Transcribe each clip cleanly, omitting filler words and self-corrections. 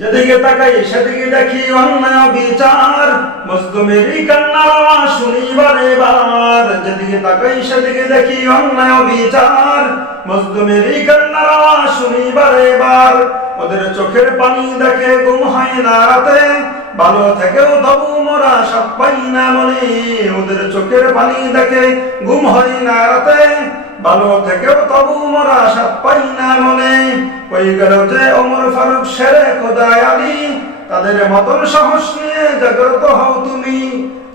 যেদিকে তাকাই সেদিকে দেখি অন্যায় বিচার, মজলুমেরই কান্নার আওয়াজ শুনি বারে বার। যেদিকে তাকাই সেদিকে দেখি অন্যায় বিচার, মজলুমেরই কান্নার আওয়াজ শুনি বারে বার। ওদের চোখের পানি দেখে ঘুম হয় না রাতে, ভালো থেকেও তবু মোরা সাপ পাই না মনে। ওদের চোখের পানি দেখে ঘুম হয় না রাতে, ভালো থেকেও তবু মোরা সাপ পাই না মনে। কই গেল যে ওমর ফারুক শেরে খোদা আলী, তাদের মতন সাহস নিয়ে জাগ্রত হও তুমি।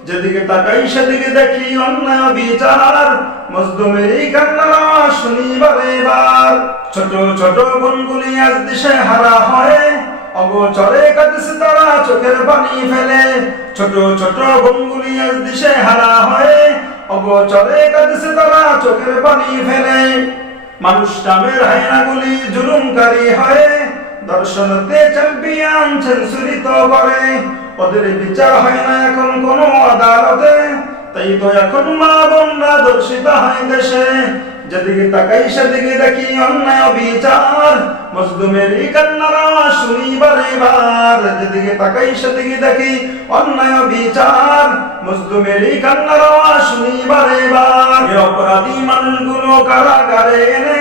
যেদিকে তাকাই সেদিকে দেখি অন্যায় বিচার, মজলুমেরই কান্নার আওয়াজ শুনি বারে বার। ছোট ছোট বোনগুলি আজ দিশে হারা হয়, অগোচরে কাঁদছে তারা চোখের পানি ফেলে। ছোট ছোট বোনগুলি আজ দিশে হারা হয়, অগোচরে কাঁদছে তারা চোখের পানি ফেলে। মানুষ নামের হায়নাগুলি জুলুমকারী হয়, দর্শনতে চ্যাম্পিয়ন সেঞ্চুরি তো করে। ওদের বিচার হয় না এখন কোনো আদালতে, তাই তো এখন মা বোনরা দর্শিত হয় দেশে। যেদিকে তাকাই সেদিকে দেখি অন্যায় বিচার, মজলুমেরই কান্নার আওয়াজ শুনি বারে বার। যেদিকে তাকাই সেদিকে দেখি অন্যায় বিচার, মজলুমেরই কান্নার আওয়াজ শুনি বারে বার। অপরাধী মানুষগুলো কারাগারে এনে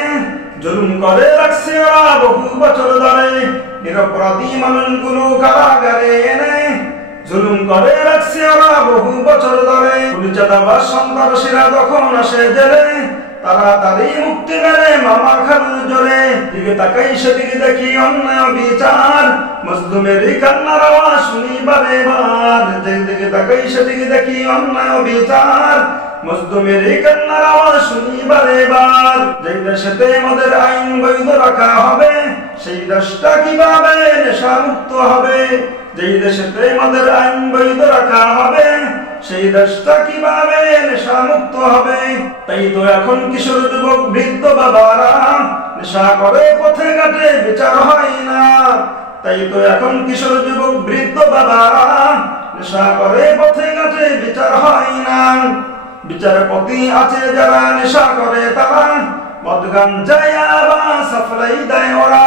জুলুম করে রাখছে ওরা বহু বছর ধরে। নিরপরাধী মানুষগুলো কারাগারে এনে জুলুম করে রাখছে ওরা বহু বছর ধরে। পুলিশাদাবাস সন্ত্রাসীরা যখন আসে জেলে, তাড়াতাড়ি মুক্তি মেলে মামা খালু জোরে। দিকে তাকাই সেদিকে দেখি অন্যায় বিচার, মজলুমেরই কান্নার আওয়াজ শুনি বারে বার। যেদিকে তাকাই সেদিকে দেখি অন্যায় বিচার, মজলুমেরই কান্নার আওয়াজ শুনি বারে বার। যেই দেশেতে মদের আইন বৈধ রাখা হবে, সেই দেশটা কিভাবে নেশা মুক্ত হবে। যেই দেশেতে মদের আইন বৈধ রাখা হবে, সেই দেশটা কিভাবে নেশা মুক্ত হবে। তাই তো এখন কিশোর যুবক বৃদ্ধ বাবারা নেশা করে পথে ঘাটে বিচার হয় না। তাই তো এখন কিশোর যুবক বৃদ্ধ বাবারা নেশা করে পথে ঘাটে বিচার হয় না। বিচারপতি আছে যারা নেশা করে তারা মদ গাঞ্জায়া বা সাফলাই দেয় ওরা।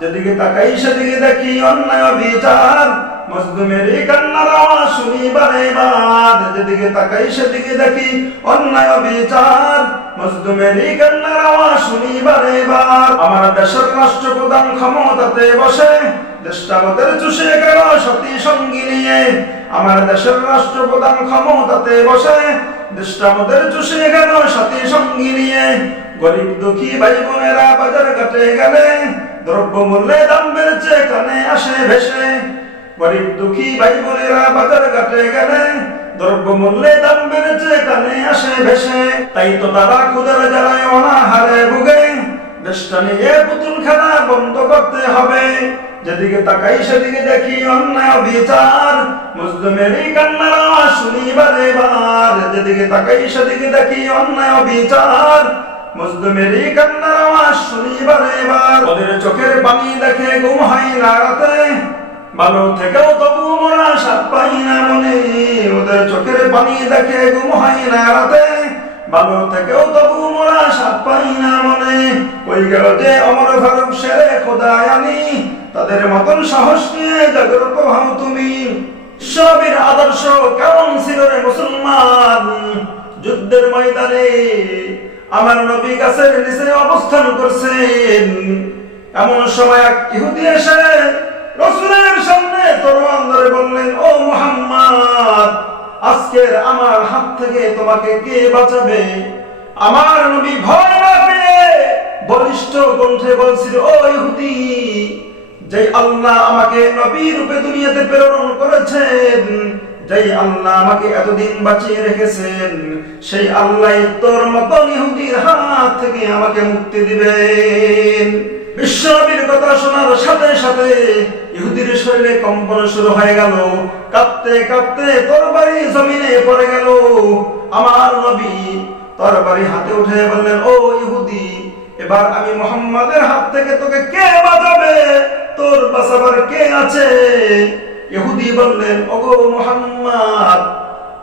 যেদিকে তাকাই সেদিকে দেখি অন্যায় বিচার, মজলুমেরই কান্নার আওয়াজ শুনি বারে বার। যেদিকে তাকাই সেদিকে দেখি অন্যায় বিচার, মজলুমেরই কান্নার আওয়াজ শুনি বারে বার। আমার দেশের রাষ্ট্রপ্রধান ক্ষমতাতে বসে দেশটা মদের চুষে গেল সতী সঙ্গী নিয়ে। আমার দেশের রাষ্ট্রপ্রধান ক্ষমতাতে বসে দেশটা মদের চুষে গেল সতী সঙ্গী নিয়ে। গরিব দুঃখী ভাই বোনেরা বাজার ঘাটে গেলে দ্রব্য মূল্যে দাম বেড়েছে কানে আসে ভেসে। গরিব দুঃখী ভাই বোনেরা বাজার ঘাটে গেলে দ্রব্য মূল্যে দাম বেড়েছে কানে আসে ভেসে। তাই তো তারা ক্ষুধার জ্বালায় অনাহারে ভুগে, দেশটা নিয়ে পুতুল খেলা বন্ধ করতে হবে। যেদিকে তাকাই সেদিকে দেখি অন্যায় বিচার, মজলুমেরই কান্নার আওয়াজ শুনি বারে বার। যেদিকে তাকাই সেদিকে দেখি অন্যায় বিচার, মজলুমেরই কান্নার আওয়াজ শুনি বারে বার। ওদের চোখের পানি দেখে ঘুম হয় না রাতে, ভালো থেকেও তবু মোরা সাপ পাই না মনে। ওদের চোখের পানি দেখে ঘুম হয় না রাতে, ভালো থেকেও তবু মোরা সাপ পাই না মনে। কই গেল যে ওমর ফারুক শেরে খোদা আলী, তাদের মতন সাহস নিয়ে জাগ্রত হও তুমি। সবের আদর্শ কেমন ছিল রে মুসলমান, যুদ্ধের ময়দানে আমার নবী গাছের নিচে অবস্থান করছেন। এমন সময় এক ইহুদি এসে রাসূলের সামনে তরোয়াল ধরে বললেন, ও মুহাম্মদ, আজকের আমার হাত থেকে তোমাকে কে বাঁচাবে? আমার নবী ভয় না পেয়ে বলিষ্ঠ কণ্ঠে বলছিল, ও ইহুদি, যে আল্লাহ আমাকে নবী রূপে দুনিয়াতে প্রেরণ করেছেন, যেই আল্লাহ আমাকে এতদিন বাঁচিয়ে রেখেছেন, সেই আল্লাহ তোর মতন ইহুদির হাত থেকে আমাকে মুক্তি দিবেন। বিশ্বনবীর কথা শোনার সাথে সাথে ইহুদির শরীরে কম্পন শুরু হয়ে গেল। কাঁপতে কাঁপতে তরবারি জমিনে পড়ে গেল। আমার নবী তরবারি হাতে উঠে বললেন, ও ইহুদি, এবার আমি মুহাম্মাদের হাত থেকে তোকে কে বাঁচাবে? তোর বাঁচাবার কে আছে? ইহুদি বললেন, ওগো মুহাম্মদ,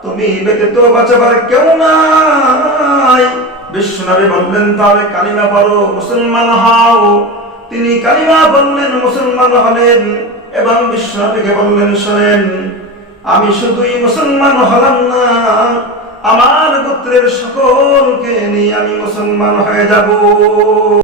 তুমি ব্যতীত বাঁচাবার কেউ নাই। বিশ্বনবী বললেন, তাহলে কালিমা পড়ো, মুসলমান হও। তিনি কালিমা বললেন, মুসলমান হলেন এবং বিশ্বনবীকে বললেন, শোনেন, আমি শুধুই মুসলমান হলাম না, আমার গোত্রের সকলকে নিয়ে আমি মুসলমান হয়ে যাব।